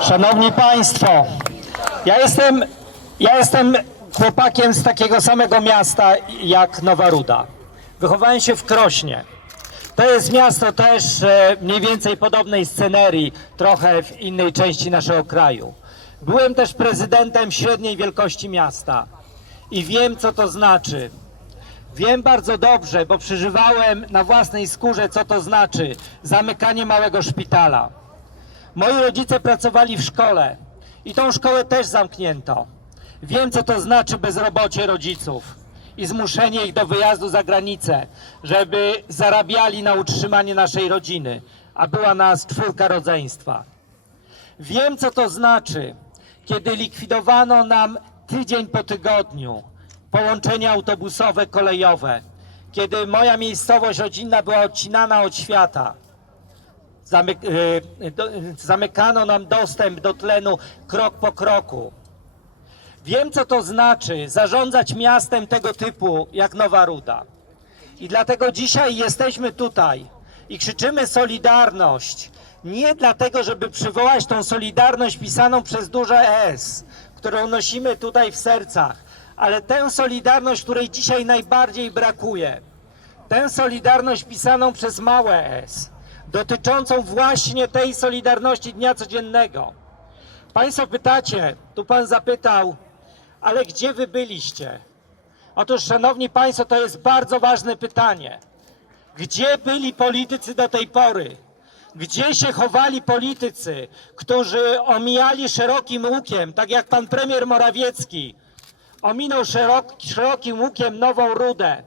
Szanowni Państwo, ja jestem, ja jestem chłopakiem z takiego samego miasta jak Nowa Ruda. Wychowałem się w Krośnie. To jest miasto też e, mniej więcej podobnej scenerii, trochę w innej części naszego kraju. Byłem też prezydentem średniej wielkości miasta i wiem, co to znaczy. Wiem bardzo dobrze, bo przeżywałem na własnej skórze, co to znaczy zamykanie małego szpitala. Moi rodzice pracowali w szkole i tą szkołę też zamknięto. Wiem, co to znaczy bezrobocie rodziców i zmuszenie ich do wyjazdu za granicę, żeby zarabiali na utrzymanie naszej rodziny, a była nas czwórka rodzeństwa. Wiem, co to znaczy, kiedy likwidowano nam tydzień po tygodniu połączenia autobusowe, kolejowe, kiedy moja miejscowość rodzinna była odcinana od świata. Zamyk, y, do, zamykano nam dostęp do tlenu krok po kroku. Wiem, co to znaczy zarządzać miastem tego typu jak Nowa Ruda. I dlatego dzisiaj jesteśmy tutaj i krzyczymy Solidarność. Nie dlatego, żeby przywołać tą solidarność pisaną przez duże S, którą nosimy tutaj w sercach, ale tę solidarność, której dzisiaj najbardziej brakuje. Tę solidarność pisaną przez małe S, dotyczącą właśnie tej solidarności dnia codziennego. Państwo pytacie, tu pan zapytał, ale gdzie wy byliście? Otóż, szanowni państwo, to jest bardzo ważne pytanie. Gdzie byli politycy do tej pory? Gdzie się chowali politycy, którzy omijali szerokim łukiem, tak jak pan premier Morawiecki ominął szerok, szerokim łukiem Nową Rudę,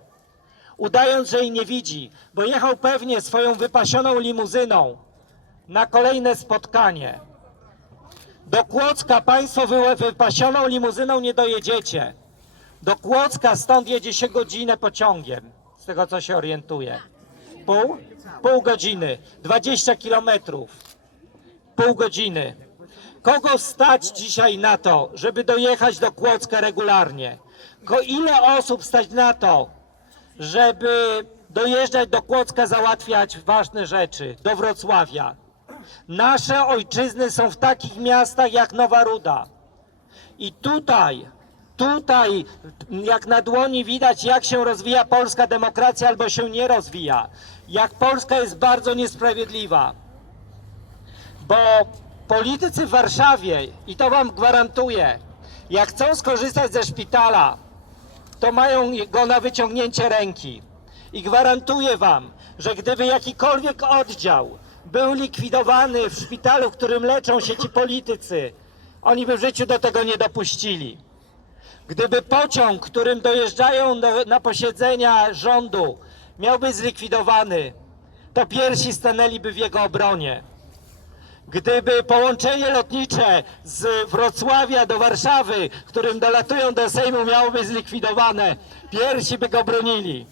udając, że jej nie widzi, bo jechał pewnie swoją wypasioną limuzyną na kolejne spotkanie. Do Kłodzka państwo wy- wypasioną limuzyną nie dojedziecie. Do Kłodzka stąd jedzie się godzinę pociągiem, z tego co się orientuję. Pół? Pół godziny. 20 kilometrów. Pół godziny. Kogo stać dzisiaj na to, żeby dojechać do Kłodzka regularnie? Ko ile osób stać na to, żeby dojeżdżać do Kłodzka, załatwiać ważne rzeczy, do Wrocławia? Nasze ojczyzny są w takich miastach jak Nowa Ruda. I tutaj, tutaj, jak na dłoni widać, jak się rozwija polska demokracja albo się nie rozwija. Jak Polska jest bardzo niesprawiedliwa. Bo politycy w Warszawie, i to wam gwarantuję, jak chcą skorzystać ze szpitala, to mają go na wyciągnięcie ręki. I gwarantuję wam, że gdyby jakikolwiek oddział był likwidowany w szpitalu, w którym leczą się ci politycy, oni by w życiu do tego nie dopuścili. Gdyby pociąg, którym dojeżdżają do, na posiedzenia rządu, miał być zlikwidowany, to pierwsi stanęliby w jego obronie. Gdyby połączenie lotnicze z Wrocławia do Warszawy, którym dolatują do Sejmu, miało być zlikwidowane, pierwsi by go bronili.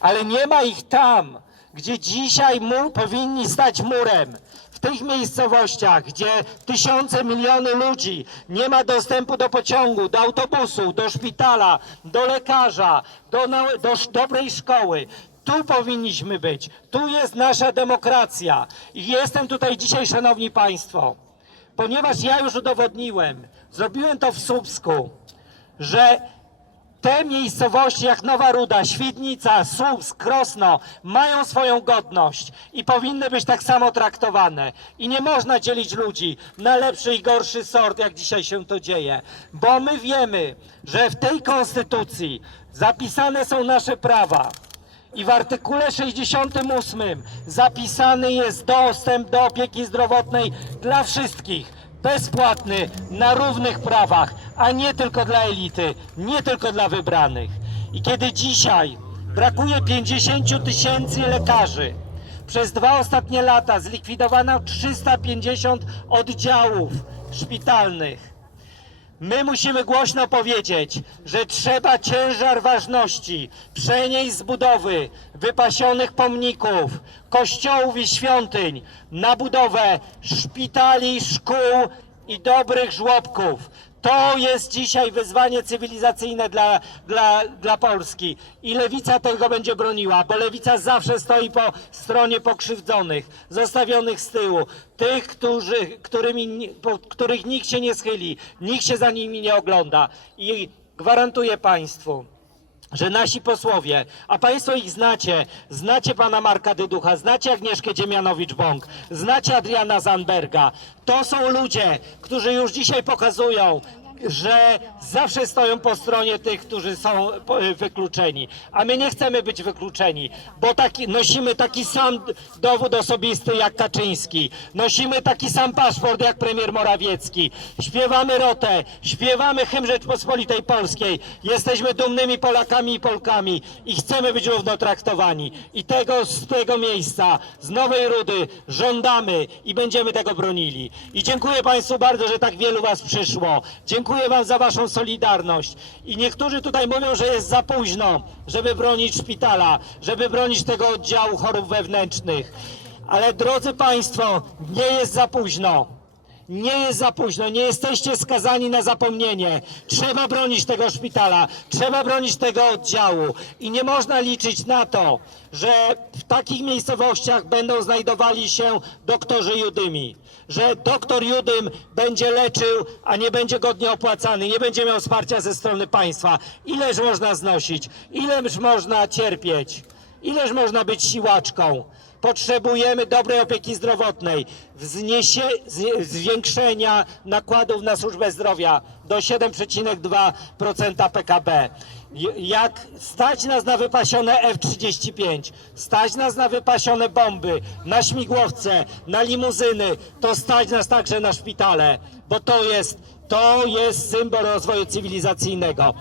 Ale nie ma ich tam, gdzie dzisiaj mu powinni stać murem. W tych miejscowościach, gdzie tysiące, miliony ludzi nie ma dostępu do pociągu, do autobusu, do szpitala, do lekarza, do, do dobrej szkoły. Tu powinniśmy być. Tu jest nasza demokracja. I jestem tutaj dzisiaj, szanowni państwo, ponieważ ja już udowodniłem, zrobiłem to w Słupsku, że te miejscowości jak Nowa Ruda, Świdnica, Słupsk, Krosno mają swoją godność i powinny być tak samo traktowane. I nie można dzielić ludzi na lepszy i gorszy sort, jak dzisiaj się to dzieje. Bo my wiemy, że w tej konstytucji zapisane są nasze prawa. I w artykule 68 zapisany jest dostęp do opieki zdrowotnej dla wszystkich bezpłatny, na równych prawach, a nie tylko dla elity, nie tylko dla wybranych. I kiedy dzisiaj brakuje 50 tysięcy lekarzy, przez dwa ostatnie lata zlikwidowano 350 oddziałów szpitalnych, My musimy głośno powiedzieć, że trzeba ciężar ważności przenieść z budowy wypasionych pomników, kościołów i świątyń na budowę szpitali, szkół i dobrych żłobków. To jest dzisiaj wyzwanie cywilizacyjne dla, dla, dla Polski i lewica tego będzie broniła, bo lewica zawsze stoi po stronie pokrzywdzonych, zostawionych z tyłu, tych, którzy, którymi, po których nikt się nie schyli, nikt się za nimi nie ogląda. I gwarantuję Państwu, że nasi posłowie, a Państwo ich znacie, znacie pana Marka Dyducha, znacie Agnieszkę Dziemianowicz-Bąk, znacie Adriana Zandberga. To są ludzie, którzy już dzisiaj pokazują, że zawsze stoją po stronie tych, którzy są wykluczeni. A my nie chcemy być wykluczeni, bo taki, nosimy taki sam dowód osobisty jak Kaczyński, nosimy taki sam paszport jak premier Morawiecki, śpiewamy rotę, śpiewamy hymn Rzeczpospolitej Polskiej, jesteśmy dumnymi Polakami i Polkami i chcemy być równo traktowani. I tego z tego miejsca, z Nowej Rudy żądamy i będziemy tego bronili. I dziękuję Państwu bardzo, że tak wielu Was przyszło. Dziękuję Wam za Waszą solidarność. I niektórzy tutaj mówią, że jest za późno, żeby bronić szpitala, żeby bronić tego oddziału chorób wewnętrznych. Ale drodzy Państwo, nie jest za późno. Nie jest za późno, nie jesteście skazani na zapomnienie. Trzeba bronić tego szpitala, trzeba bronić tego oddziału i nie można liczyć na to, że w takich miejscowościach będą znajdowali się doktorzy Judymi. Że doktor Judym będzie leczył, a nie będzie godnie opłacany, nie będzie miał wsparcia ze strony państwa. Ileż można znosić, ileż można cierpieć, ileż można być siłaczką. Potrzebujemy dobrej opieki zdrowotnej, wzniesie, zwiększenia nakładów na służbę zdrowia do 7,2% PKB. Jak stać nas na wypasione F-35, stać nas na wypasione bomby, na śmigłowce, na limuzyny, to stać nas także na szpitale, bo to jest, to jest symbol rozwoju cywilizacyjnego.